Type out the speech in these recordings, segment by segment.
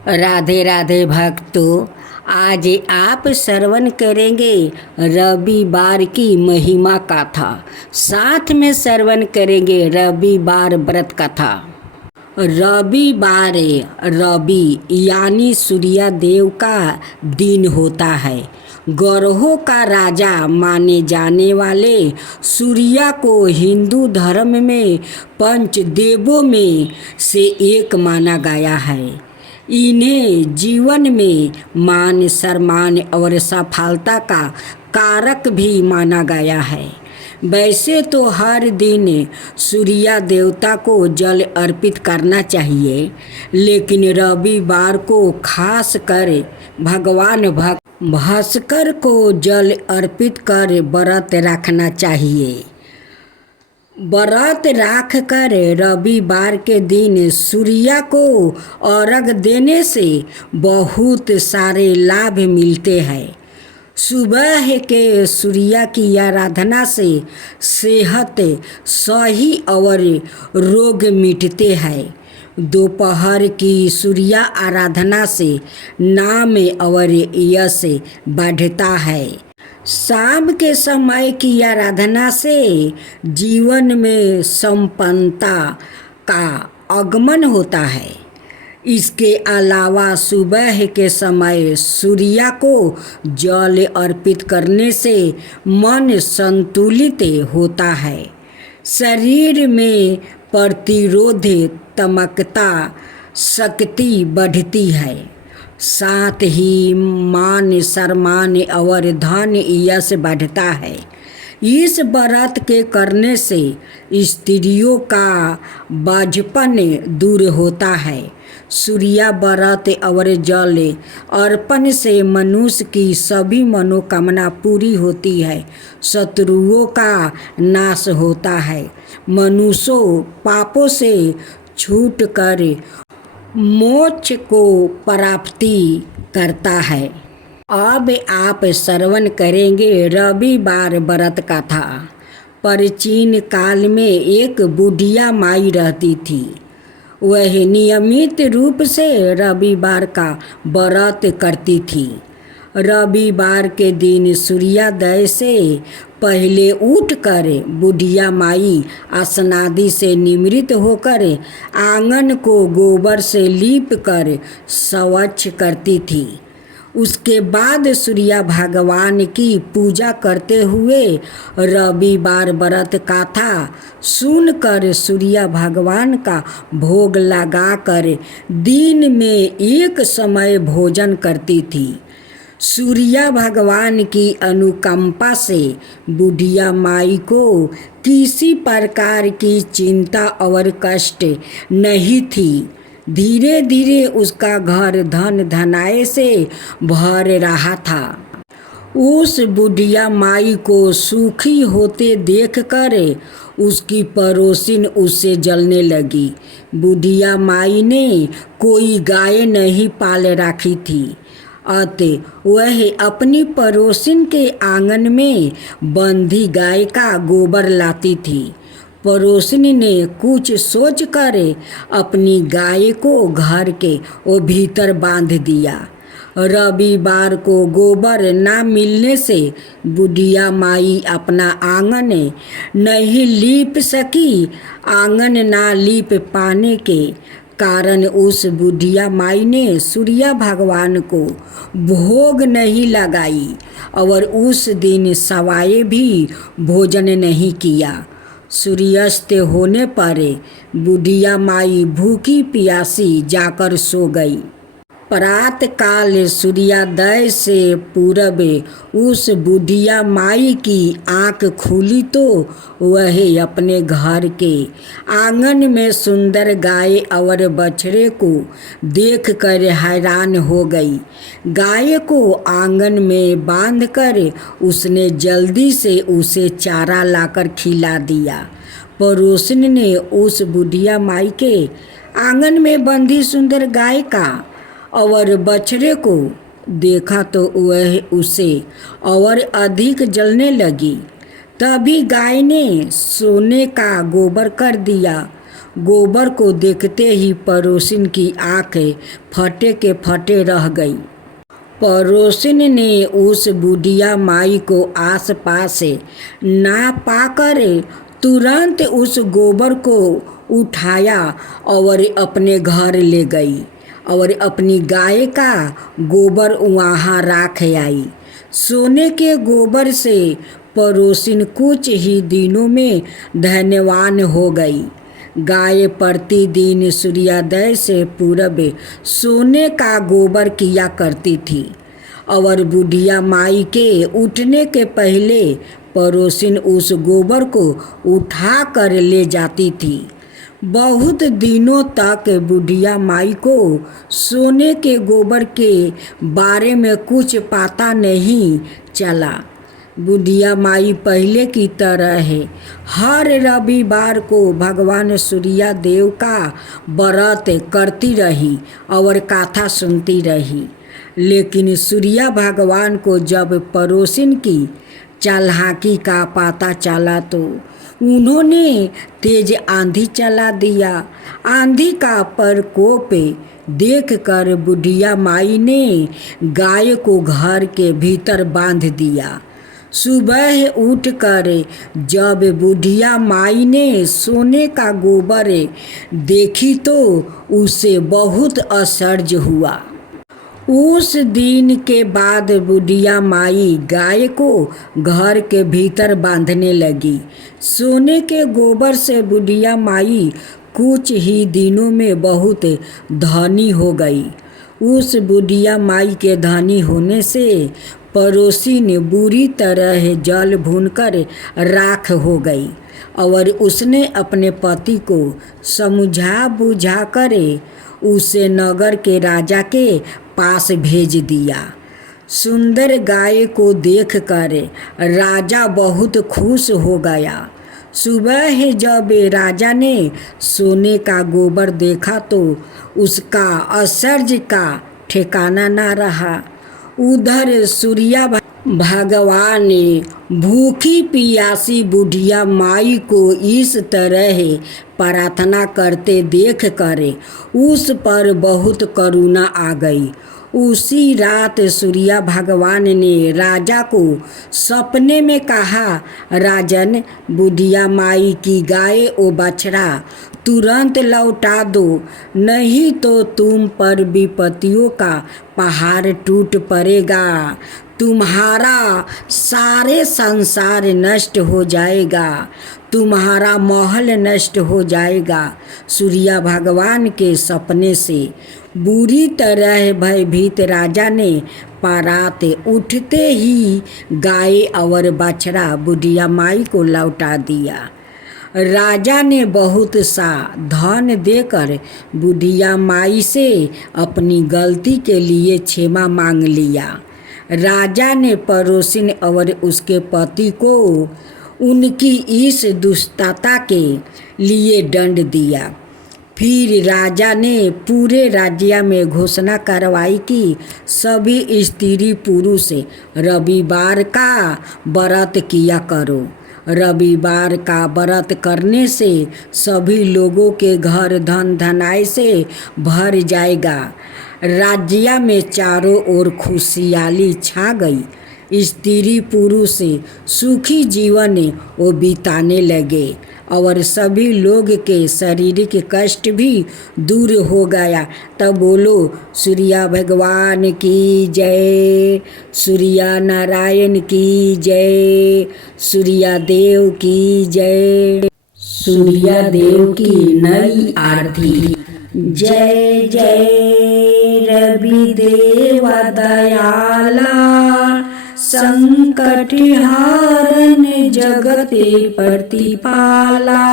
राधे राधे भक्तों। आज आप श्रवण करेंगे रविवार की महिमा कथा। साथ में श्रवण करेंगे रविवार व्रत कथा। रविवार रवि यानी सूर्य देव का दिन होता है। ग्रहों का राजा माने जाने वाले सूर्य को हिंदू धर्म में पंच देवों में से एक माना गया है। इन्हें जीवन में मान सम्मान और सफलता का कारक भी माना गया है। वैसे तो हर दिन सूर्य देवता को जल अर्पित करना चाहिए, लेकिन रविवार को खास कर भगवान भास्कर को जल अर्पित कर व्रत रखना चाहिए। व्रत रख कर रविवार के दिन सूर्य को अर्घ देने से बहुत सारे लाभ मिलते हैं। सुबह के सूर्य की आराधना से सेहत सही और रोग मिटते हैं। दोपहर की सूर्य आराधना से नाम और यश बढ़ता है। शाम के समय की आराधना से जीवन में संपन्नता का आगमन होता है। इसके अलावा सुबह के समय सूर्य को जल अर्पित करने से मन संतुलित होता है, शरीर में प्रतिरोध क्षमता शक्ति बढ़ती है, साथ ही मान सम्मान और धन यश बढ़ता है। इस व्रत के करने से स्त्रियों का बाझपन दूर होता है। सूर्य व्रत और जल अर्पण से मनुष्य की सभी मनोकामना पूरी होती है, शत्रुओं का नाश होता है, मनुष्य पापों से छूट कर मोक्ष को प्राप्ति करता है। अब आप श्रवण करेंगे रविवार व्रत कथा। प्राचीन काल में एक बुढ़िया माई रहती थी। वह नियमित रूप से रविवार का व्रत करती थी। रविवार के दिन सूर्योदय से पहले उठकर बुढ़िया माई स्नादि से निवृत्त होकर आंगन को गोबर से लीप कर स्वच्छ करती थी। उसके बाद सूर्य भगवान की पूजा करते हुए रविवार व्रत कथा सुनकर सूर्य भगवान का भोग लगाकर दिन में एक समय भोजन करती थी। सूर्य भगवान की अनुकंपा से बुढ़िया माई को किसी प्रकार की चिंता और कष्ट नहीं थी। धीरे धीरे उसका घर धन धनाए से भर रहा था। उस बुढ़िया माई को सुखी होते देखकर उसकी पड़ोसिन उससे जलने लगी। बुढ़िया माई ने कोई गाय नहीं पाल रखी थी, अतः वह अपनी पड़ोसिन के आंगन में बंधी गाय का गोबर लाती थी। पड़ोसिन ने कुछ सोचकर अपनी गाय को घर के भीतर बांध दिया। रविवार को गोबर न मिलने से बुढ़िया माई अपना आंगन नहीं लीप सकी। आंगन ना लीप पाने के कारण उस बुढ़िया माई ने सूर्य भगवान को भोग नहीं लगाई और उस दिन सवाए भी भोजन नहीं किया। सूर्यास्त होने पर बुढ़िया माई भूखी प्यासी जाकर सो गई। प्रातः काल सूर्योदय से पूर्व उस बुढ़िया माई की आँख खुली तो वह अपने घर के आंगन में सुंदर गाय और बछड़े को देखकर हैरान हो गई। गाय को आंगन में बांधकर उसने जल्दी से उसे चारा लाकर खिला दिया। पड़ोसिन ने उस बुढ़िया माई के आंगन में बंधी सुंदर गाय का और बछड़े को देखा तो वह उसे और अधिक जलने लगी। तभी गाय ने सोने का गोबर कर दिया। गोबर को देखते ही पड़ोसिन की आंखें फटे के फटे रह गई। पड़ोसिन ने उस बुढ़िया माई को आसपास ना पाकर तुरंत उस गोबर को उठाया और अपने घर ले गई और अपनी गाय का गोबर वहाँ राख आई। सोने के गोबर से पड़ोसिन कुछ ही दिनों में धनवान हो गई। गाय प्रतिदिन सूर्योदय से पूर्व सोने का गोबर किया करती थी और बुढ़िया माई के उठने के पहले पड़ोसिन उस गोबर को उठा कर ले जाती थी। बहुत दिनों तक बुढ़िया माई को सोने के गोबर के बारे में कुछ पता नहीं चला। बुढ़िया माई पहले की तरह हर रविवार को भगवान सूर्य देव का व्रत करती रही और कथा सुनती रही। लेकिन सूर्य भगवान को जब पड़ोसिन की चालाकी का पता चला तो उन्होंने तेज आंधी चला दिया। आंधी का प्रकोप देखकर बुढ़िया माई ने गाय को घर के भीतर बांध दिया। सुबह उठकर जब बुढ़िया माई ने सोने का गोबर देखी तो उसे बहुत आश्चर्य हुआ। उस दिन के बाद बुढ़िया माई गाय को घर के भीतर बांधने लगी। सोने के गोबर से बुढ़िया माई कुछ ही दिनों में बहुत धनी हो गई। उस बुढ़िया माई के धनी होने से पड़ोसी ने बुरी तरह जल भूनकर राख हो गई और उसने अपने पति को समझा बुझा कर उसे नगर के राजा के पास भेज दिया। सुंदर गाय को देखकर राजा बहुत खुश हो गया। सुबह जब राजा ने सोने का गोबर देखा तो उसका आश्चर्य का ठिकाना ना रहा। उधर सूर्य भगवान ने भूखी पियासी बुढ़िया माई को इस तरह प्रार्थना करते देख कर उस पर बहुत करुणा आ गई। उसी रात सूर्य भगवान ने राजा को सपने में कहा, राजन, बुढ़िया माई की गाय और बछड़ा तुरंत लौटा दो, नहीं तो तुम पर विपत्तियों का पहाड़ टूट पड़ेगा। तुम्हारा सारे संसार नष्ट हो जाएगा, तुम्हारा महल नष्ट हो जाएगा। सूर्य भगवान के सपने से बुरी तरह भयभीत राजा ने परात उठते ही गाय और बछड़ा बुढ़िया माई को लौटा दिया। राजा ने बहुत सा धन देकर बुढ़िया माई से अपनी गलती के लिए क्षमा मांग लिया। राजा ने पड़ोसिन और उसके पति को उनकी इस दुष्टता के लिए दंड दिया। फिर राजा ने पूरे राज्य में घोषणा करवाई कि सभी स्त्री पुरुष रविवार का व्रत किया करो। रविवार का व्रत करने से सभी लोगों के घर धन धनाई से भर जाएगा। राज्य में चारों ओर खुशहाली छा गई। स्त्री पुरुष सुखी जीवन वो बिताने लगे और सभी लोग के शारीरिक कष्ट भी दूर हो गया। तब बोलो सूर्य भगवान की जय, सूर्य नारायण की जय, सूर्य देव की जय, सूर्य देव की नई आरती। जय जय रवि देवा दयाला, संकट हारन जगते प्रतिपाला,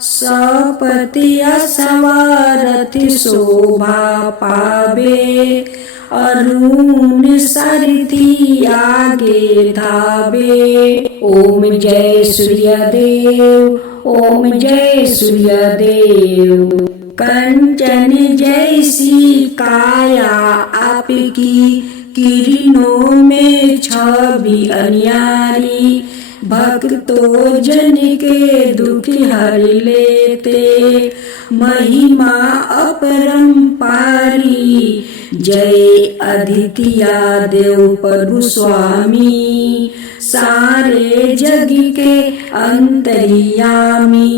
सपति असवारथि शोभा पावे, अरुण सारथी आगे धावे। ओम जय सूर्यदेव, ओम जय सूर्यदेव। कंचन जैसी काया आपकी, किरणों में छवि अन्यारी, भक्तों जन के दुख हर लेते, देते, महिमा अपरंपारी। जय अदित्या देव प्रभु स्वामी, सारे जग के अंतर्यामी।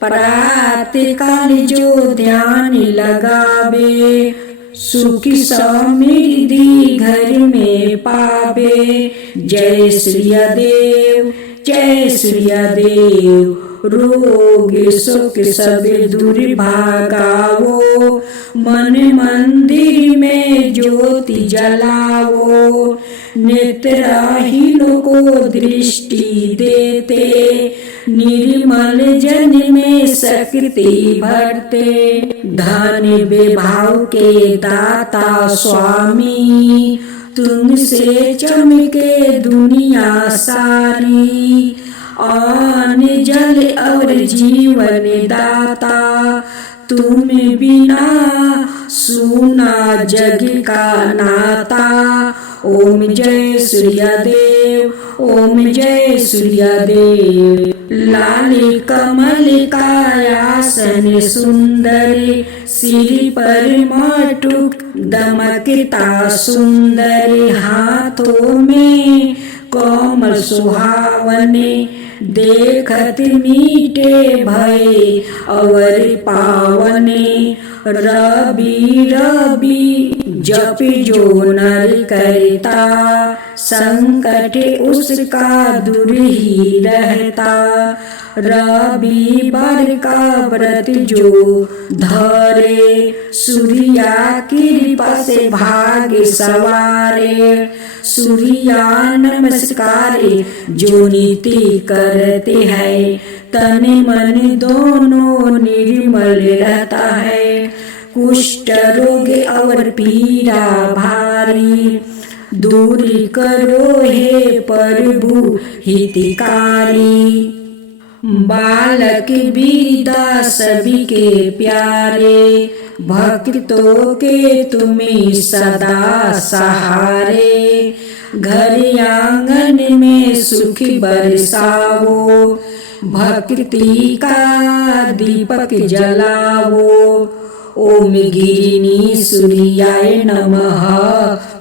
प्रातः काल जो ध्यान लगावे, सुख समृद्धि घर में पावे। जय सूर्यदेव जय सूर्यदेव, रोग शोक सब दूर भागावो। मन मंदिर में ज्योति जलावो, नेत्रहीनों को दृष्टि देते, निर्मल जन में शक्ति भरते। धन विभाव के दाता स्वामी, तुमसे चमके दुनिया सारी। अन्न जल और जीवन दाता, तुम बिना सुना जग का नाता। ओम जय सूर्यदेव ओम जय सूर्यदेव। लाल कमल कायासन सुंदर, सिर पर मटुक दमकता सुंदर। हाथों में कोमल सुहावने, देखत मीठे भय और पावने। रवि रवि जप जो नर करता, संकट उसका दूर ही रहता। रविवार का व्रत जो धरे, सूर्या कृपा से भाग सवारे। सूर्या नमस्कार जो नीति करते हैं, तन मन दोनों निर्मल रहता है। कुष्ठ रोग और पीड़ा भारी, दूर करो हे प्रभु हितकारी। बालक वृद्धा सभी के प्यारे, भक्तों के तुम्हें सदा सहारे। घर आंगन में सुख बरसावो, भक्ति का दीपक जलावो। ओम गिरिनी सूर्याय नमः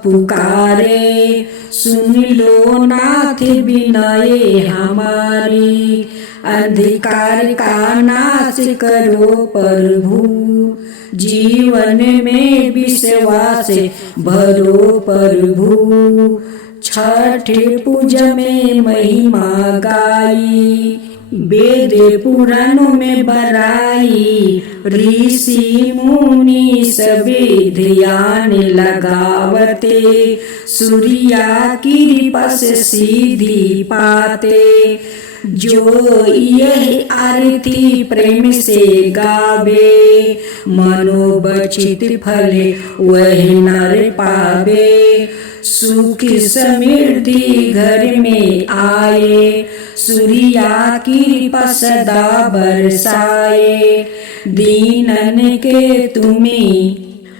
पुकारे, सुन लो नाथ विनय हमारी। अंधकार का नाश करो प्रभु, जीवन में विश्वास भरो प्रभु। छठ पूजा में महिमा गाई, वेद पुराणों में बड़ाई। ऋषि मुनि सभी ध्यान लगावते, सूर्या कृपा से सिद्धि पाते। जो यह आरती प्रेम से गावे, मनोबचित फल वह नर पावे। सुख समृद्धि घर में आए, सूर्या कृपा सदा बरसाए। दीनन के तुम्हें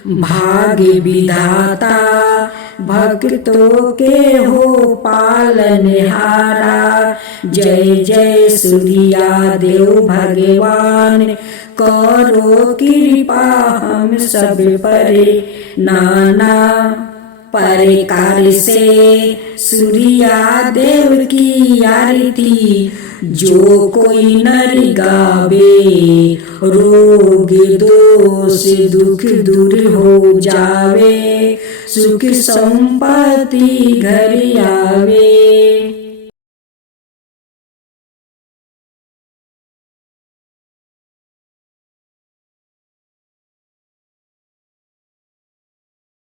भाग्य विधाता, भक्तों के हो पालनहारा। जय जय सूर्या देव भगवान, करो कृपा हम सब पर। नाना प्रकार से सूर्या देव की आरती, जो कोई नर गावे। रोग दोष दुख दूर हो जावे, सुख संपत्ति घर आवे।